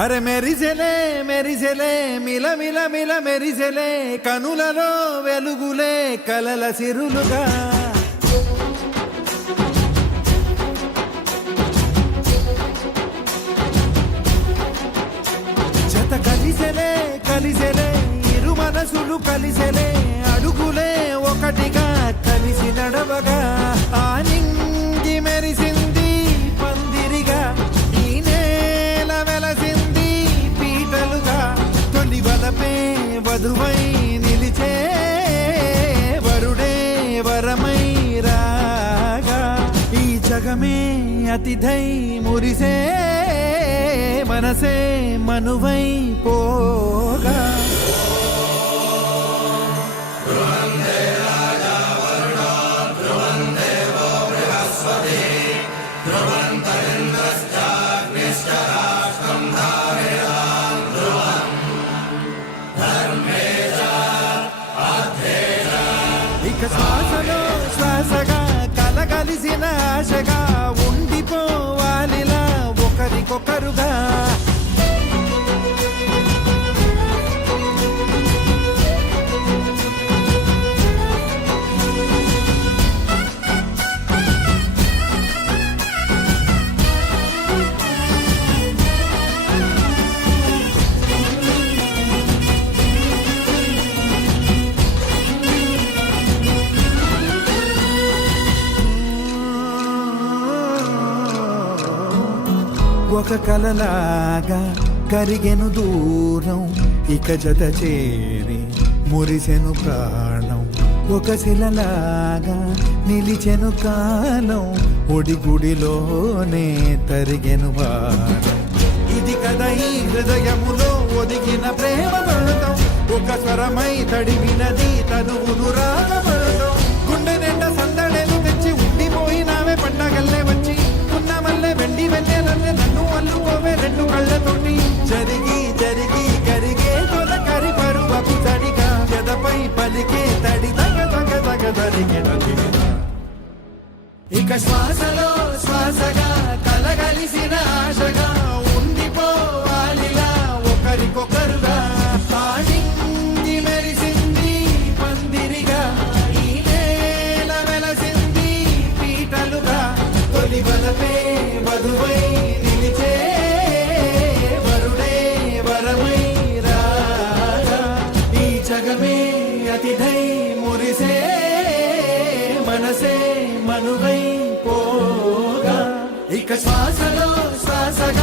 అరే మెరిసెలే మెరిసెలే మిల మిల మిల మెరిసెలే కనులలో వెలుగులే కలల సిరులుగా జత కలిసెలే కలిసెలే ఇరు మనసులు కలిసెలే అడుగులే ఒకటిగా కలిసి నడవగా ఆ నింగి మెరిసింది పందిరిగా ఈ నేల వెలసింది పీటలుగా తొలి వలపే వధువై నిలిచే వరుడే వరమై రాగా ఈ జగమే అతిథై మురిసే మనసే మనువై పోగా ఇక శ్వాసలో శ్వాసగా కలగలిసిన ఆశగా ఉండిపోవాలిలా ఒకరికొకరుగా ఒక కలలాగా కరిగెను దూరం ఇక జత చేరి మురిసెను ప్రాణం ఒక శిలలాగా నిలిచెను కాలం ఒడిగుడిలోనే తరిగెను వారం ఇది కదా ఈ హృదయములో ఒదిగిన ప్రేమ పడతాం ఒక స్వరమై తడివినది తనువును రాగపడతాం గుండె నిండా సందడేలు తెచ్చి ఉండిపోయినావే పండగల్లే వచ్చి ఉన్నమల్లే వెండి వెన్నెలల్లే నన్ను అల్లుకోవే రెండు కళ్ళతోటి జరిగి జరిగి కరిగే తొల కరి పరువపు తడిగా ఎదపై పలికే తడి తగ తగ తగ తరిగెన ఇక శ్వాసలో శ్వాసగా కలగలిసిన ఆశగా ఉండిపోవాలిలా ఒకరికొకరుగా ఆడింది మెరిసింది పందిరిగా ఈ నేల వెలసింది పీటలుగా తొలి వలపే వధువై నిలిచే వరుడే వరమై రాగా ఈ జగమే అతిథై మురిసే మనసే మనువై పోగా ఇక శ్వాసలో శ్వాసగా